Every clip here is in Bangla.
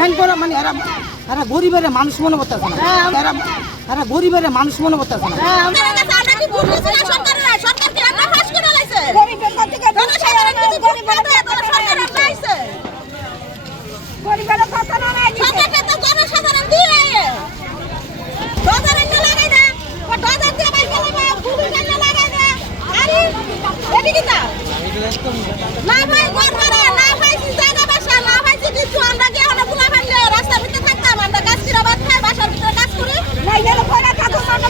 হ্যান করা মানে এরা এরা গরিবের মানুষ মনে করতেছে না। এরা এরা গরিবের মানুষ মনে করতেছে না আপনারা কাছে আমরা কি ভুল করছি না সরকারের না? সরকার কি আমরা ফাঁস করে লাইছে? জনসাধারণ কিন্তু গরিব মানুষ, এখনও সরকার আমরা আইছে। সরকারকে তো জনসাধারণ দিয়ে। ডজার এনে লাগাই না। ও ডজার দিয়ে বাইর করে না, গুলি এনে লাগাই না। আরে, এদিকে তা। না ভাই, ঘর ভাড়া, না ভাই, জায়গা বাসা, না ভাই, কিছু। আমরা কি এখনও পোলা ভাঙলে রাস্তার ভিতরে থাকতাম? আমরা গাছ কিনা ভাত খাই, বাসার ভিতরে কাজ করি।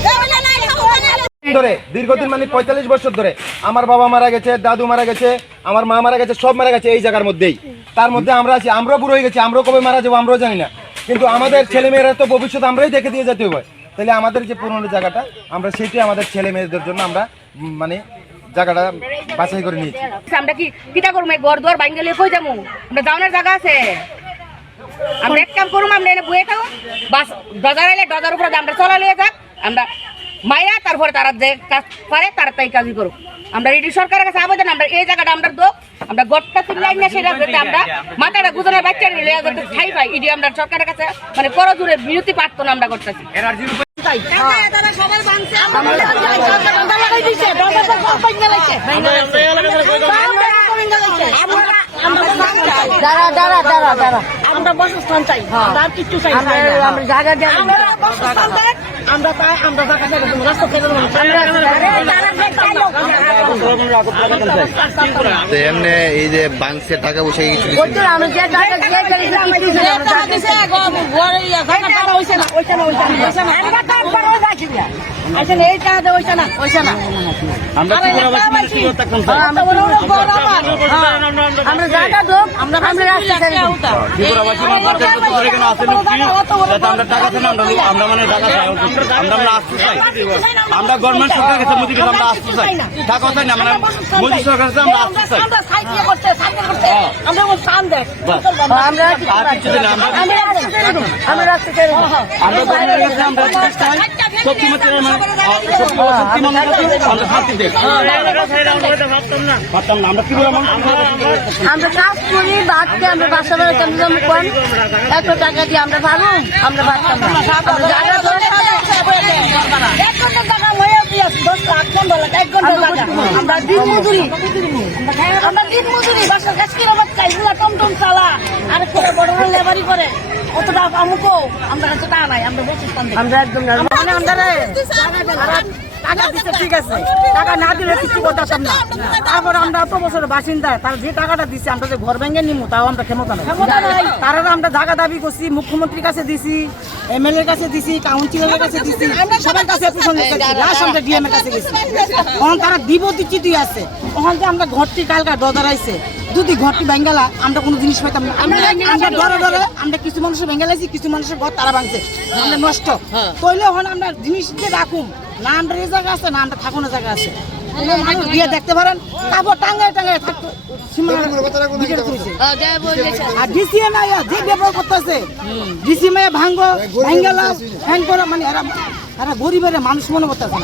দেওয়ালে নাই, খাওয়া নাই। ধরে দীর্ঘদিন মানে পঁয়তাল্লিশ বছর ধরে আমার বাবা মারা গেছে দাদু মারা গেছে আমার মা মারা গেছে সব মারা গেছে এই জায়গার মধ্যেই। তার মধ্যে আমরা আছি আমরাও বুড়ো হয়ে গেছি আমরাও কবে মারা যাব আমরাও জানি না। কিন্তু আমাদের ছেলে মেয়েরা তো ভবিষ্যৎ আমরাই দেখে দিয়ে যেতে হবে। তাহলে আমাদের যে পুরনো জায়গাটা আমরা সেইটাই আমাদের ছেলে মেয়েদের জন্য আমরা মানে জায়গাটা বাছাই করে নিয়েছি। আমরা কি কিতা করব ঘর দুয়ার বাঙ্গালে কই যাব? আমরা যাওয়ার জায়গা আছে। আমরা এক কাম করব আমরা এনে বয়ে থাকো বাস ডজার এলে ডজার উপরে আমরা চলা লিয়ে যাক। আমরা মাইরা তারপরে তারা যে কাজ পারে তারা তাই কাজই করুক আমরা রেডি সরকারের কাছে আবেদন আমরা এই জায়গাটা আমরা দোক আমরা গড়টা চিল্লাই না সেটা যাতে আমরা মাথাটা গুজনের বাচ্চা নিলে যাতে ঠাই পাই এটি আমরা সরকারের কাছে মানে করো দূরে বিরতি পারতো না আমরা করতেছি সবাই ভাঙছে। দাঁড়া দাঁড়া দাঁড়া দাঁড়া। আমরা বাসস্থান চাই। আর কিচ্ছু চাই আমরা জায়গা দিয়ে আমরা বাসস্থান দেখ আমরা তাই আমরা জায়গা দেবো, রাস্তা করে দেবো। এমনি এই যে বাংসে টাকা পয়সা কিছু আমরা যে জায়গা দিয়ে গেছি, না। টাকা দিছে, ঘরে টাকা হইছে না। ওইখানে, ওইখানে, ওইখানে। আমরা তো একবার ওই যাচ্ছি না। আসলে এই টাকা দিয়ে ওইখানে, ওইখানে। হ্যাঁ, আমরা আমার। হ্যাঁ, আমরা জায়গা দোক, আমরা আমরা রাস্তা ছেড়ে। আমরা গভর্নমেন্ট সরকার মুদি গেছে আমরা আসতে চাই টাকা চাই না মানে মোদী সরকার কাছে আমরা আসতে চাই। আমরা সাইকেল করতে। আমরা। আমরা আর কিছু দিন আমরা আমরা আমরা আমরা কাছে আমরা আসতে চাই। মানে মানে আমরা শান্তি দেখ পারতাম না। আমরা কি বললাম? আমরা কাজ করি বাদকে আমরা বাসা এত টাকা দিয়ে আমরা পাবো আমরা পারতাম না। আমরা জায়গা ধরে এক ঘণ্টা টাকা হয়ে দিয়েছি দশ লাখ পনেরো লাখ এক ঘণ্টা টাকা আমরা দিন মজুরি। আমরা দিন মজুরি বাসার কাজ কিনে না টমটম চালা। আর করে বড় বড় লেবারি করে অতটা আমুকো আমরা কাছে টাকা নাই আমরা বসে আমরা একদম মানে আমরা টাকা দিতে ঠিক আছে টাকা না দিলে কিছু করতাম না। তারপরে আমরা এত বছরের বাসিন্দা তার যে টাকাটা দিচ্ছে আমরা যে ঘর ভেঙে নিমু তাও আমরা ক্ষমতা নাই। তারা আমরা জায়গা দাবি করছি মুখ্যমন্ত্রীর কাছে দিছি। এমএলএর কাছে দিছি কাউন্সিলরের কাছে দিছি সবার কাছে লাস্ট আমরা ডিএম এর কাছে গেছি। তখন তারা দিব দিচ্ছি তুই আছে। তখন যে আমরা ঘরটি কালকা যদি ঘরটি ভেঙ্গালা আমরা কোনো জিনিস পাইতাম না। আমরা ডরে ডরে আমরা কিছু মানুষের ভেঙ্গালাইছি কিছু মানুষের ঘর তারা ভাঙছে। আমরা নষ্ট। তৈলে ওখানে আমরা জিনিস দিয়ে রাখুম না আমরা এই জায়গা আছে না আমরা থাকুন জায়গা আছে। গিয়ে দেখতে পারেন। টাঙ্গায় টাঙ্গায় থাকতো। তুলছে। আর ডিসিএম যে ব্যবহার করতেছে ভাঙ্গো ভাঙ্গালা করা মানে এরা এরা গরিবের মানুষ মনে করতেছে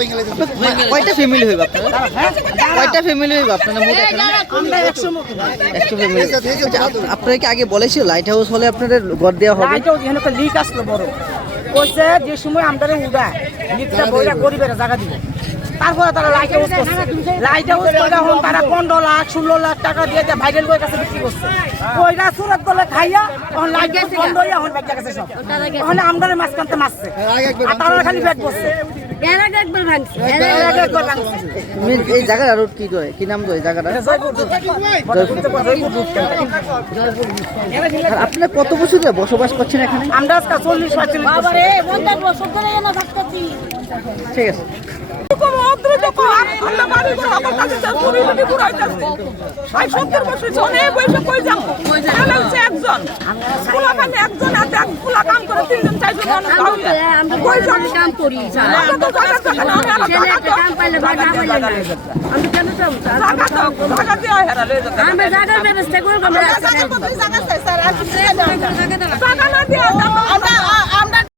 হয়ে কয়টা ফ্যামিলি হইব আপনারা? কয়টা ফ্যামিলি হইব আপনারা মোট এখানে আমরা একশো ফ্যামিলি আপনারা কি আগে বলেছিল লাইট হাউস হলে আপনাদের ঘর দেওয়া হবে? লিক আসলো বড়। কইছে যে সময় আমাদের উড়ায় লিকটা বইরা গরিবের জায়গা দিবে। তারপরে তারা লাইট হাউস করছে। লাইট হাউস করে হন তারা পনেরো লাখ ষোলো লাখ টাকা দিয়ে যে ভাইরাল বইয়ের কাছে বিক্রি করছে। ওইটা সুরত বলে খাইয়া তখন লাইট হাউস বন্ধ হইয়া হন ব্যাগ কাছে সব। ওখানে আমাদের মাঝখানতে মারছে। আর তারা খালি ব্যাগ বসছে এর আগে একবার ভাঙছে এর আগে একবার ভাঙছে। তুমি এই জায়গাটা রোড কি কয়? কি নাম কয় জায়গাটা? আর আপনারা কত বছর ধরে বসবাস করছেন এখানে? আমরা আজকে চল্লিশ বাবা রে পঞ্চাশ বছর ধরে এনে থাকতেছি। ঠিক আছে। কাম করি কাম পাইলে বা না পাইলে না। আমি কেন চাবো আমরা জায়গার ব্যবস্থা করব জায়গা কোথায়